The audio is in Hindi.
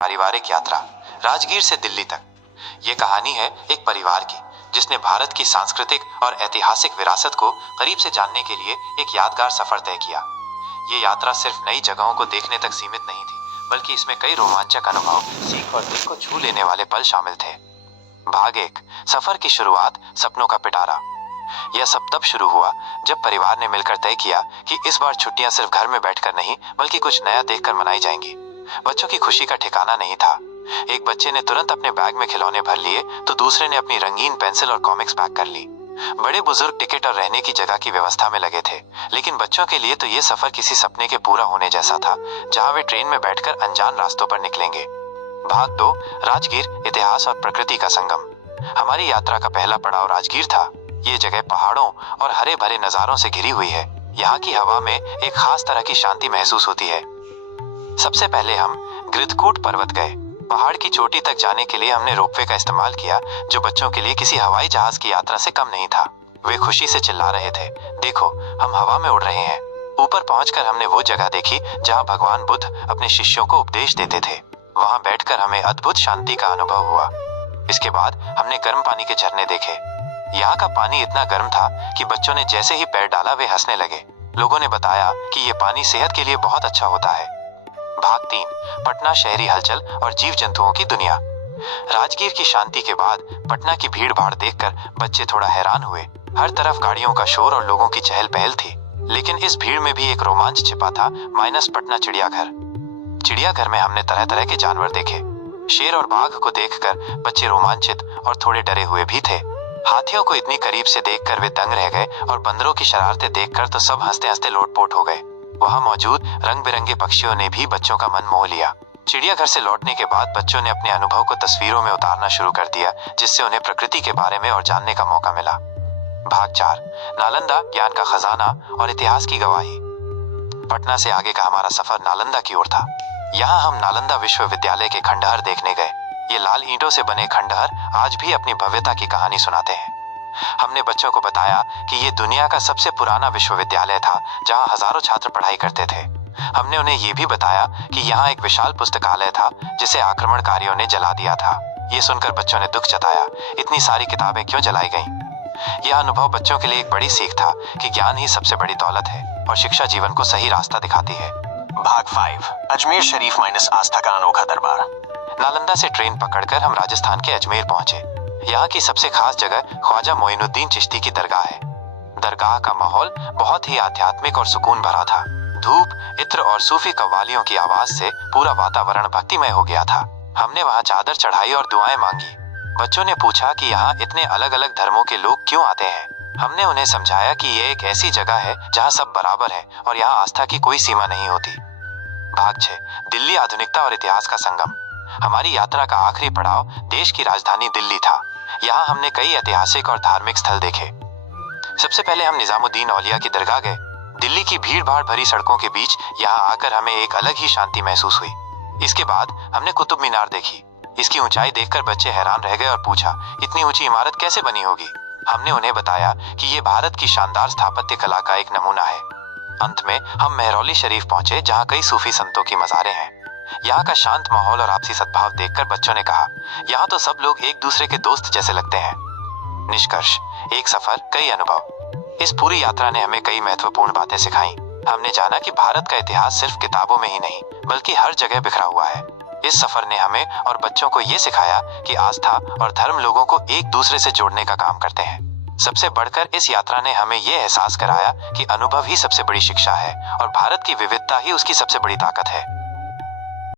पारिवारिक यात्रा राजगीर से दिल्ली तक। ये कहानी है एक परिवार की जिसने भारत की सांस्कृतिक और ऐतिहासिक विरासत को करीब से जानने के लिए एक यादगार सफर तय किया। ये यात्रा सिर्फ नई जगहों को देखने तक सीमित नहीं थी, बल्कि इसमें कई रोमांचक अनुभव, सीख और दिल को छू लेने वाले पल शामिल थे। भाग 1, सफर की शुरुआत, सपनों का पिटारा। यह सब तब शुरू हुआ जब परिवार ने मिलकर तय किया कि इस बार छुट्टियां सिर्फ घर में बैठकर नहीं, बल्कि कुछ नया देखकर मनाई जाएंगी। बच्चों की खुशी का ठिकाना नहीं था। एक बच्चे ने तुरंत अपने बैग में खिलौने भर लिए, तो दूसरे ने अपनी रंगीन पेंसिल और कॉमिक्स पैक कर ली। बड़े बुजुर्ग टिकट और रहने की जगह की व्यवस्था में लगे थे, लेकिन बच्चों के लिए तो ये सफर किसी सपने के पूरा होने जैसा था, जहां वे ट्रेन में बैठकर अनजान रास्तों पर निकलेंगे। भाग 2, राजगीर, इतिहास और प्रकृति का संगम। हमारी यात्रा का पहला पड़ाव राजगीर था। ये जगह पहाड़ों और हरे भरे नजारों से घिरी हुई है। यहाँ की हवा में एक खास तरह की शांति महसूस होती है। सबसे पहले हम गृधकूट पर्वत गए। पहाड़ की चोटी तक जाने के लिए हमने रोपवे का इस्तेमाल किया, जो बच्चों के लिए किसी हवाई जहाज की यात्रा से कम नहीं था। वे खुशी से चिल्ला रहे थे, देखो हम हवा में उड़ रहे हैं। ऊपर पहुंचकर हमने वो जगह देखी जहां भगवान बुद्ध अपने शिष्यों को उपदेश देते थे। वहां बैठकर हमें अद्भुत शांति का अनुभव हुआ। इसके बाद हमने गर्म पानी के झरने देखे। यहाँ का पानी इतना गर्म था कि बच्चों ने जैसे ही पैर डाला वे हंसने लगे। लोगों ने बताया कि ये पानी सेहत के लिए बहुत अच्छा होता है। भाग 3, पटना, शहरी हलचल और जीव जंतुओं की दुनिया। राजगीर की शांति के बाद पटना की भीड़ भाड़ देखकर बच्चे थोड़ा हैरान हुए। हर तरफ गाड़ियों का शोर और लोगों की चहल पहल थी, लेकिन इस भीड़ में भी एक रोमांच छिपा था, माइनस पटना चिड़ियाघर। चिड़ियाघर में हमने तरह तरह के जानवर देखे। शेर और बाघ को देखकर बच्चे रोमांचित और थोड़े डरे हुए भी थे। हाथियों को इतनी करीब से देखकर वे दंग रह गए, और बंदरों की शरारतें देखकर तो सब हंसते हंसते लोटपोट हो गए। वहां मौजूद रंग बिरंगे पक्षियों ने भी बच्चों का मन मोह लिया। चिड़ियाघर से लौटने के बाद बच्चों ने अपने अनुभव को तस्वीरों में उतारना शुरू कर दिया, जिससे उन्हें प्रकृति के बारे में और जानने का मौका मिला। भाग 4, नालंदा, ज्ञान का खजाना और इतिहास की गवाही। पटना से आगे का हमारा सफर नालंदा की ओर था। यहाँ हम नालंदा विश्वविद्यालय के खंडहर देखने गए। ये लाल ईंटों से बने खंडहर आज भी अपनी भव्यता की कहानी सुनाते हैं। हमने बच्चों को बताया कि ये दुनिया का सबसे पुराना विश्वविद्यालय था, जहाँ हजारों छात्र पढ़ाई करते थे। हमने उन्हें ये भी बताया कि यहाँ एक विशाल पुस्तकालय था, जिसे आक्रमणकारियों ने जला दिया था। ये सुनकर बच्चों ने दुख जताया, इतनी सारी किताबें क्यों जलाई गईं? यह अनुभव बच्चों के लिए एक बड़ी सीख था कि ज्ञान ही सबसे बड़ी दौलत है और शिक्षा जीवन को सही रास्ता दिखाती है। भाग 5, अजमेर शरीफ माइनस आस्था का अनोखा दरबार। नालंदा से ट्रेन पकड़कर हम राजस्थान के अजमेर पहुंचे। यहाँ की सबसे खास जगह ख्वाजा मोइनुद्दीन चिश्ती की दरगाह है। दरगाह का माहौल बहुत ही आध्यात्मिक और सुकून भरा था। धूप, इत्र और सूफी कव्वालियों की आवाज से पूरा वातावरण भक्तिमय हो गया था। हमने वहाँ चादर चढ़ाई और दुआएं मांगी। बच्चों ने पूछा कि यहाँ इतने अलग अलग धर्मों के लोग क्यों आते हैं। हमने उन्हें समझाया कि ये एक ऐसी जगह है जहाँ सब बराबर है और यहाँ आस्था की कोई सीमा नहीं होती। भाग 6, दिल्ली, आधुनिकता और इतिहास का संगम। हमारी यात्रा का आखिरी पड़ाव देश की राजधानी दिल्ली था। यहाँ हमने कई ऐतिहासिक और धार्मिक स्थल देखे। सबसे पहले हम निजामुद्दीन औलिया की दरगाह गए। दिल्ली की भीड़ भाड़ भरी सड़कों के बीच यहाँ आकर हमें एक अलग ही शांति महसूस हुई। इसके बाद हमने कुतुब मीनार देखी। इसकी ऊंचाई देखकर बच्चे हैरान रह गए और पूछा, इतनी ऊंची इमारत कैसे बनी होगी? हमने उन्हें बताया कि ये भारत की शानदार स्थापत्य कला का एक नमूना है। अंत में हम मेहरौली शरीफ पहुंचे, जहाँ कई सूफी संतों की मज़ारें हैं। यहाँ का शांत माहौल और आपसी सद्भाव देखकर बच्चों ने कहा, यहाँ तो सब लोग एक दूसरे के दोस्त जैसे लगते हैं। निष्कर्ष, एक सफर, कई अनुभव। इस पूरी यात्रा ने हमें कई महत्वपूर्ण बातें सिखाई। हमने जाना कि भारत का इतिहास सिर्फ किताबों में ही नहीं, बल्कि हर जगह बिखरा हुआ है। इस सफर ने हमें और बच्चों को ये सिखाया कि आस्था और धर्म लोगों को एक दूसरे से जोड़ने का काम करते हैं। सबसे बढ़कर इस यात्रा ने हमें ये एहसास कराया कि अनुभव ही सबसे बड़ी शिक्षा है और भारत की विविधता ही उसकी सबसे बड़ी ताकत है।